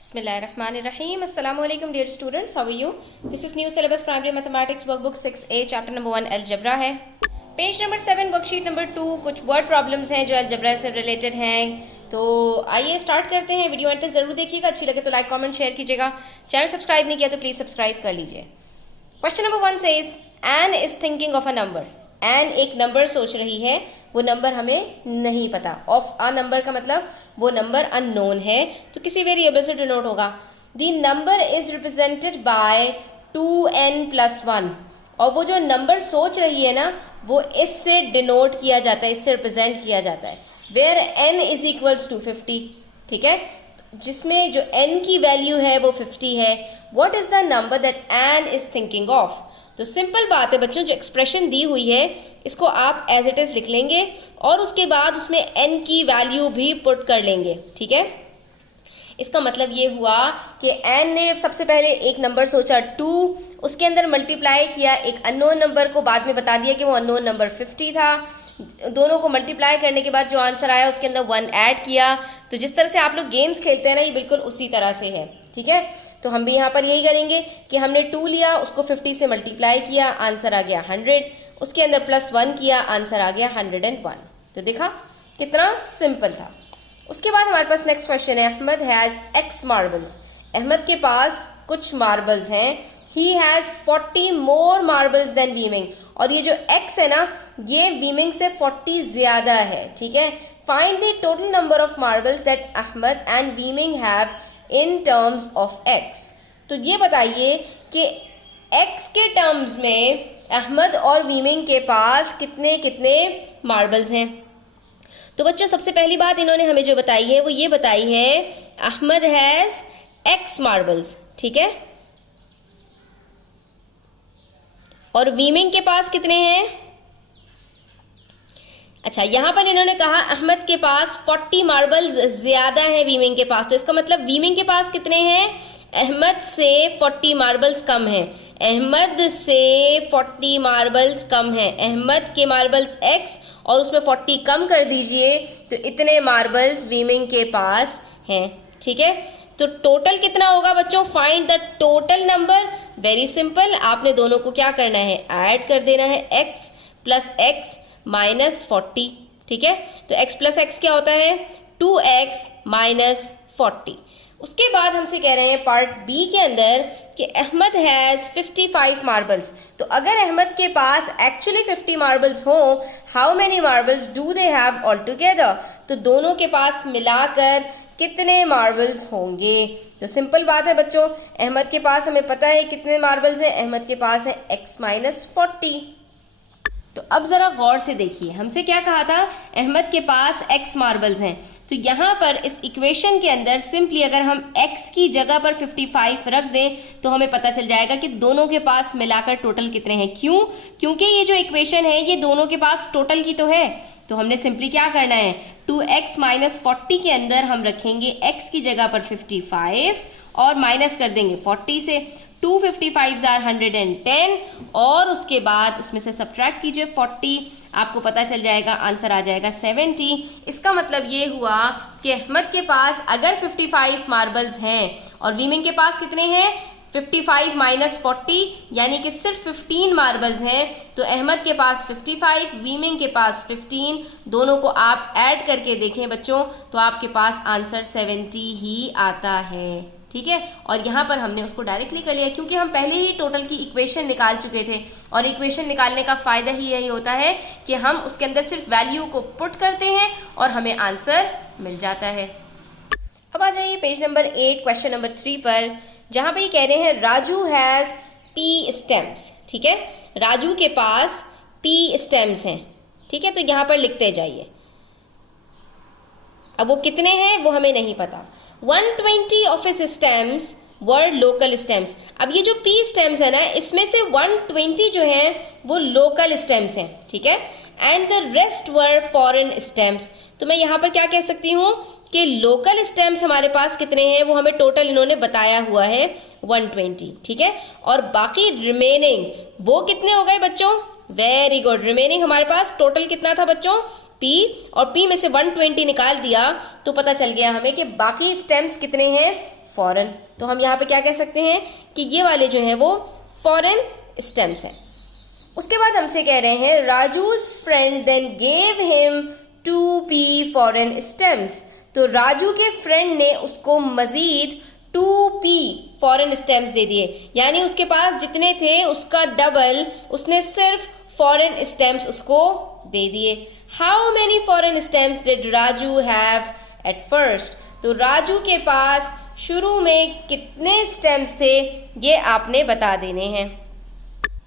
Bismillahirrahmanirrahim. Assalamu alaikum dear students. How are you? This is new syllabus primary mathematics workbook 6A chapter number 1 algebra है. Page number 7 worksheet number 2 कुछ word problems हैं जो algebra से related हैं. तो आइए start करते हैं. वीडियो अंत तक जरूर देखिएगा. अच्छी लगे तो लाइक कमेंट शेयर कीजिएगा. चैनल सब्सक्राइब नहीं किया तो प्लीज़ सब्सक्राइब कर लीजिए. Question number 1 says N is thinking of a number. N एक नंबर सोच रही है, वो नंबर हमें नहीं पता. ऑफ अ नंबर का मतलब वो नंबर अननोन है, तो किसी वेरिएबल से डिनोट होगा. The number is represented by 2n+1. और वो जो नंबर सोच रही है ना, वो इससे डिनोट किया जाता है, इससे रिप्रेजेंट किया जाता है. Where n is equals to 50. ठीक है, जिसमें जो n की वैल्यू है वो 50 है. What is the number that n is thinking of. तो सिंपल बात है बच्चों, जो एक्सप्रेशन दी हुई है इसको आप एज इट इज लिख लेंगे और उसके बाद उसमें n की वैल्यू भी पुट कर लेंगे. ठीक है, इसका मतलब ये हुआ कि n ने सबसे पहले एक नंबर सोचा 2, उसके अंदर मल्टीप्लाई किया एक अननोन नंबर को, बाद में बता दिया कि वो अननोन नंबर 50 था. दोनों को मल्टीप्लाई करने के बाद जो आंसर आया उसके अंदर 1 ऐड किया. तो जिस तरह से आप लोग गेम्स खेलते हैं ना, ये बिल्कुल उसी तरह से है. ठीक है, तो हम भी यहाँ पर यही करेंगे कि हमने 2 लिया, उसको 50 से मल्टीप्लाई किया, आंसर आ गया 100. उसके अंदर +1 किया, आंसर आ गया 101. तो देखा कितना सिंपल था. उसके बाद हमारे पास नेक्स्ट क्वेश्चन है. Ahmed has x marbles. Ahmed के पास कुछ मार्बल्स हैं. He has 40 more marbles than Wei Ming. और ये जो x है ना, ये वीमिंग से 40 ज़्यादा है. ठीक है, find the total number of marbles that Ahmed and Wei Ming have in terms of x. तो ये बताइए कि x के टर्म्स में अहमद और वीमिंग के पास कितने कितने मार्बल्स हैं. तो बच्चों सबसे पहली बात इन्होंने हमें जो बताई है वो ये बताई है अहमद हैज़ x मार्बल्स. ठीक है, और वीमिंग के पास कितने हैं. अच्छा, यहाँ पर इन्होंने कहा अहमद के पास 40 मार्बल्स ज़्यादा हैं वीमिंग के पास. तो इसका मतलब वीमिंग के पास कितने हैं, अहमद से 40 मार्बल्स कम हैं. अहमद से 40 मार्बल्स कम हैं. अहमद के मार्बल्स x और उसमें 40 कम कर दीजिए तो इतने मार्बल्स वीमिंग के पास हैं. ठीक है, तो टोटल कितना होगा बच्चों. Find the total number. Very simple, आपने दोनों को क्या करना है, ऐड कर देना है. x + x - 40. ठीक है, तो x + x क्या होता है, 2x - 40. उसके बाद हमसे कह रहे हैं पार्ट बी के अंदर कि अहमद हैज़ 55 मार्बल्स. तो अगर अहमद के पास एक्चुअली 50 मार्बल्स हों, how many marbles do they have all together. तो दोनों के पास मिलाकर कितने मार्बल्स होंगे. तो सिंपल बात है बच्चों, अहमद के पास हमें पता है कितने मार्बल्स हैं. अहमद के पास है x - 40. तो अब ज़रा गौर से देखिए, हमसे क्या कहा था, अहमद के पास x मार्बल्स हैं. तो यहाँ पर इस इक्वेशन के अंदर सिंपली अगर हम x की जगह पर 55 रख दें तो हमें पता चल जाएगा कि दोनों के पास मिलाकर टोटल कितने हैं. क्यों, क्योंकि ये जो इक्वेशन है ये दोनों के पास टोटल की तो है. तो हमने सिंपली क्या करना है, 2x - 40 के अंदर हम रखेंगे x की जगह पर 55 और माइनस कर देंगे 40 से. 2 55s are 110 और उसके बाद उसमें से सब्ट्रैक्ट कीजिए 40, आपको पता चल जाएगा, आंसर आ जाएगा 70. इसका मतलब ये हुआ कि अहमद के पास अगर 55 मार्बल्स हैं और वीमिंग के पास कितने हैं, 55 - 40 यानी कि सिर्फ 15 मार्बल्स हैं. तो अहमद के पास 55, वीमिंग के पास 15, दोनों को आप ऐड करके देखें बच्चों तो आपके पास आंसर 70 ही आता है. ठीक है, और यहाँ पर हमने उसको डायरेक्टली कर लिया क्योंकि हम पहले ही टोटल की इक्वेशन निकाल चुके थे. और इक्वेशन निकालने का फ़ायदा ही यही होता है कि हम उसके अंदर सिर्फ वैल्यू को पुट करते हैं और हमें आंसर मिल जाता है. अब आ जाइए पेज नंबर 8 क्वेश्चन नंबर 3 पर, जहाँ पे ये कह रहे हैं राजू हैज़ p स्टेम्स. ठीक है, राजू के पास p स्टेम्स हैं. ठीक है, तो यहाँ पर लिखते जाइए. अब वो कितने हैं वो हमें नहीं पता. 120 of his stems were local stems. अब ये जो p स्टेम्स है ना, इसमें से 120 जो हैं वो लोकल स्टेम्स हैं. ठीक है, and the rest were foreign stamps. तो मैं यहाँ पर क्या कह सकती हूँ कि लोकल स्टेम्स हमारे पास कितने हैं वो हमें टोटल इन्होंने बताया हुआ है 120. ठीक है, और बाकी रिमेनिंग वो कितने हो गए बच्चों, वेरी गुड. रिमेनिंग हमारे पास टोटल कितना था बच्चों, P, और P में से 120 निकाल दिया तो पता चल गया हमें कि बाकी स्टेम्स कितने हैं, फॉरेन। तो हम यहाँ पे क्या कह सकते हैं कि ये वाले जो हैं वो फॉरेन स्टेम्स हैं। उसके बाद हमसे कह रहे हैं Raju's friend then gave him 2p foreign stamps. तो राजू के फ्रेंड ने उसको मजीद 2p फॉरेन स्टेम्स दे दिए, यानी उसके पास जितने थे उसका डबल उसने सिर्फ फॉरेन स्टेम्स उसको दे दिए। How many foreign stems did Raju have at first. तो राजू के पास शुरू में कितने स्टेम्स थे ये आपने बता देने हैं।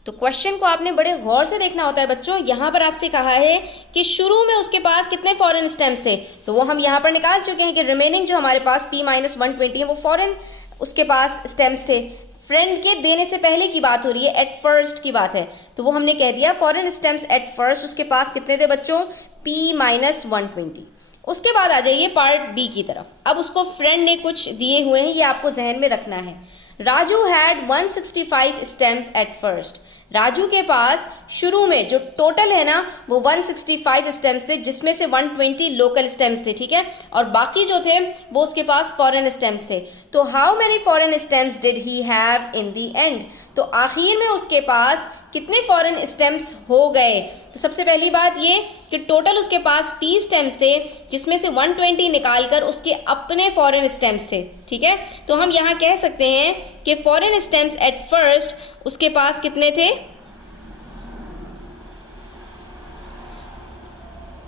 तो क्वेश्चन को आपने बड़े गौर से देखना होता है बच्चों। यहाँ पर आपसे कहा है कि शुरू में उसके पास कितने फॉरेन स्टेम्स थे, तो वो हम यहाँ पर निकाल चुके हैं कि रिमेनिंग जो हमारे पास P माइनस 120 है वो फॉरेन उसके पास स्टेम्स थे। फ्रेंड के देने से पहले की बात हो रही है, एट फर्स्ट की बात है, तो वो हमने कह दिया फॉरेन स्टेम्स एट फर्स्ट उसके पास कितने थे बच्चों, P माइनस 120। उसके बाद आ जाइए पार्ट बी की तरफ। अब उसको फ्रेंड ने कुछ दिए हुए हैं, ये आपको जहन में रखना है। Raju had 165 stems at first. Raju के पास शुरू में जो टोटल है ना वो 165 स्टेम्स थे, जिसमें से 120 लोकल स्टेम्स थे, ठीक है, और बाकी जो थे वो उसके पास फॉरेन स्टेम्स थे। तो how many foreign stems did he have in the end. तो आखिर में उसके पास कितने फॉरेन स्टेम्स हो गए। तो सबसे पहली बात ये कि टोटल उसके पास P स्टेम्स थे, जिसमें से 120 निकालकर उसके अपने फॉरेन स्टेम्स थे, ठीक है। तो हम यहाँ कह सकते हैं कि फॉरेन स्टेम्स एट फर्स्ट उसके पास कितने थे,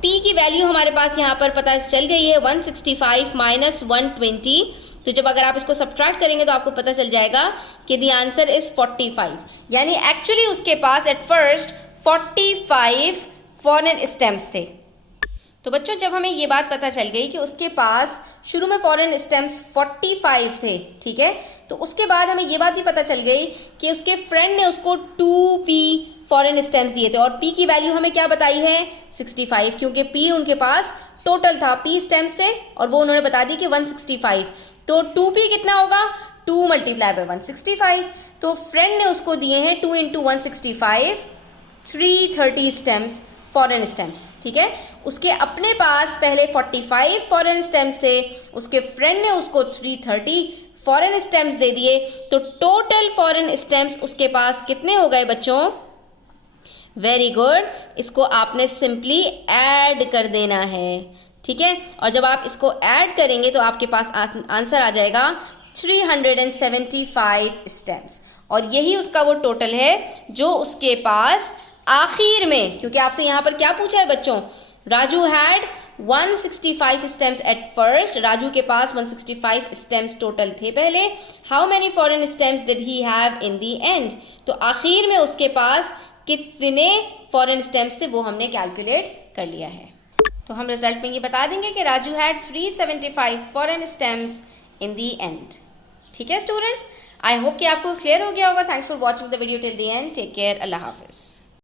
P की वैल्यू हमारे पास यहाँ पर पता चल गई है 165 माइनस 120। तो जब अगर आप इसको सब्ट्रैक्ट करेंगे तो आपको पता चल जाएगा कि द आंसर इज 45, यानी एक्चुअली उसके पास एट फर्स्ट 45 फॉरेन स्टेम्स थे। तो बच्चों जब हमें ये बात पता चल गई कि उसके पास शुरू में फॉरेन स्टेम्स 45 थे, ठीक है, तो उसके बाद हमें ये बात भी पता चल गई कि उसके फ्रेंड ने उसको 2p फॉरेन स्टेम्स दिए थे, और p की वैल्यू हमें क्या बताई है 65, क्योंकि p उनके पास टोटल था, p स्टेम्स थे और वो उन्होंने बता दी कि 165। तो 2p कितना होगा, 2 मल्टीप्लाई बाय 165। तो फ्रेंड ने उसको दिए हैं 2 इंटू 165 330 स्टेम्स फॉरेन स्टेम्स, ठीक है। उसके अपने पास पहले 45 फॉरेन स्टेम्स थे, उसके फ्रेंड ने उसको 330 फॉरेन स्टेम्स दे दिए। तो टोटल फॉरेन स्टेम्स उसके पास कितने हो गए बच्चों, वेरी गुड, इसको आपने सिंपली ऐड कर देना है, ठीक है। और जब आप इसको ऐड करेंगे तो आपके पास आंसर आ जाएगा 375 स्टेम्स, और यही उसका वो टोटल है जो उसके पास आखिर में, क्योंकि आपसे यहाँ पर क्या पूछा है बच्चों, Raju had 165 stems at first, Raju के पास 165 स्टेम्स टोटल थे पहले। How many foreign stems did he have in the end. तो आखिर में उसके पास कितने फॉरेन स्टेम्स थे वो हमने कैलकुलेट कर लिया है। तो हम रिजल्ट में ये बता देंगे कि Raju had 375 foreign stems in the end. ठीक है स्टूडेंट्स, आई होप कि आपको क्लियर हो गया होगा। Thanks for watching the video till the end. Take care, अल्लाह हाफिज़।